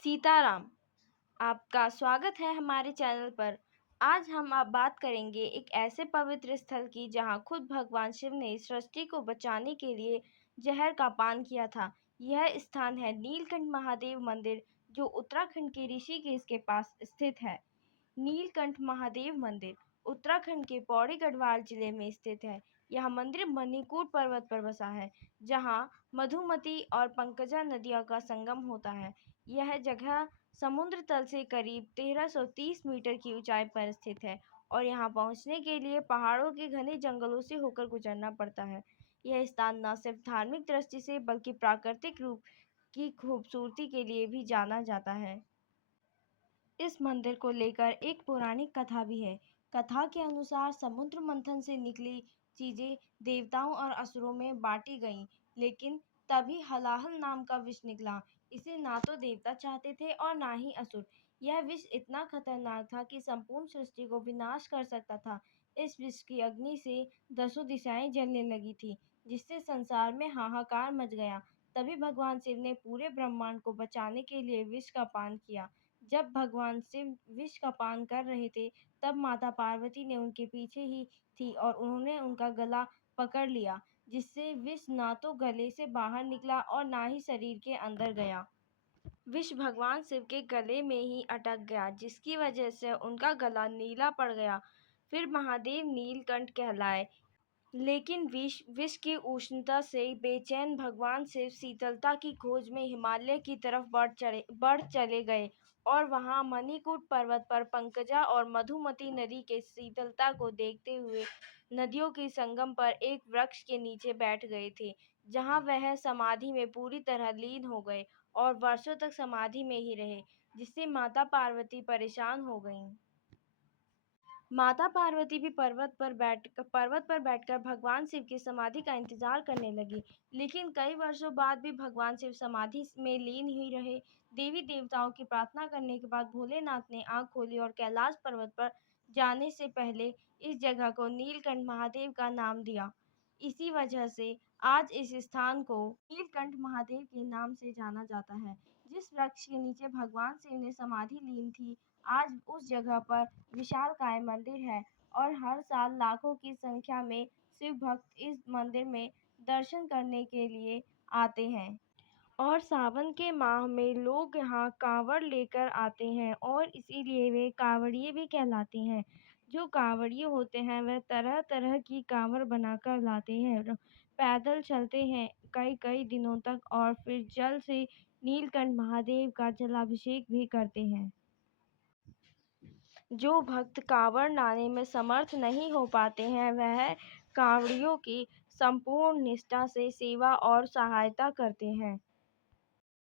सीताराम। आपका स्वागत है हमारे चैनल पर। आज हम आप बात करेंगे एक ऐसे पवित्र स्थल की जहां खुद भगवान शिव ने सृष्टि को बचाने के लिए जहर का पान किया था। यह स्थान है नीलकंठ महादेव मंदिर, जो उत्तराखंड के ऋषिकेश के पास स्थित है। नीलकंठ महादेव मंदिर उत्तराखंड के पौड़ी गढ़वाल जिले में स्थित है। यह मंदिर मणिकूट पर्वत पर बसा है, जहां मधुमती और पंकजा नदियों का संगम होता है। यह जगह समुद्र तल से करीब 1330 मीटर की ऊंचाई पर स्थित है और यहां पहुंचने के लिए पहाड़ों के घने जंगलों से होकर गुजरना पड़ता है। यह स्थान न सिर्फ धार्मिक दृष्टि से बल्कि प्राकृतिक रूप की खूबसूरती के लिए भी जाना जाता है। इस मंदिर को लेकर एक पौराणिक कथा भी है। कथा के अनुसार समुद्र मंथन से निकली चीजें देवताओं और असुरों में बांटी गईं, लेकिन तभी हलाहल नाम का विष निकला। इसे ना तो देवता चाहते थे और ना ही असुर। यह विष इतना खतरनाक था कि संपूर्ण सृष्टि को विनाश कर सकता था। इस विष की अग्नि से दसों दिशाएं जलने लगी थी, जिससे संसार में हाहाकार मच गया। तभी भगवान शिव ने पूरे ब्रह्मांड को बचाने के लिए विष का पान किया। जब भगवान शिव विष का पान कर रहे थे, तब माता पार्वती ने उनके पीछे ही थी और उन्होंने उनका गला पकड़ लिया, जिससे विष ना तो गले से बाहर निकला और ना ही शरीर के अंदर गया। विष भगवान शिव के गले में ही अटक गया, जिसकी वजह से उनका गला नीला पड़ गया। फिर महादेव नीलकंठ कहलाए। लेकिन विष की उष्णता से बेचैन भगवान शिव शीतलता की खोज में हिमालय की तरफ बढ़ चले गए और वहां मणिकूट पर्वत पर पंकजा और मधुमती नदी के शीतलता को देखते हुए नदियों के संगम पर एक वृक्ष के नीचे बैठ गए थे, जहां वह समाधि में पूरी तरह लीन हो गए और वर्षों तक समाधि में ही रहे, जिससे माता पार्वती परेशान हो गईं। माता पार्वती भी पर्वत पर बैठकर भगवान शिव की समाधि का इंतजार करने लगी। लेकिन कई वर्षों बाद भी भगवान शिव समाधि में लीन ही रहे। देवी देवताओं की प्रार्थना करने के बाद भोलेनाथ ने आंख खोली और कैलाश पर्वत पर जाने से पहले इस जगह को नीलकंठ महादेव का नाम दिया। इसी वजह से आज इस स्थान को नीलकंठ महादेव के नाम से जाना जाता है। जिस वृक्ष के नीचे भगवान शिव ने समाधि लीन थी, आज उस जगह पर विशालकाय मंदिर है और हर साल लाखों की संख्या में शिव भक्त इस मंदिर में दर्शन करने के लिए आते हैं। और सावन के माह में लोग यहाँ कांवड़ लेकर आते हैं और इसीलिए वे कांवड़िए भी कहलाते हैं। जो कांवड़िए होते हैं वह तरह तरह की कांवड़ बनाकर लाते हैं, पैदल चलते हैं कई कई दिनों तक और फिर जल से नीलकंठ महादेव का जलाभिषेक भी करते हैं। जो भक्त कांवड़ लाने में समर्थ नहीं हो पाते हैं, वह कांवड़ियों की संपूर्ण निष्ठा से सेवा और सहायता करते हैं।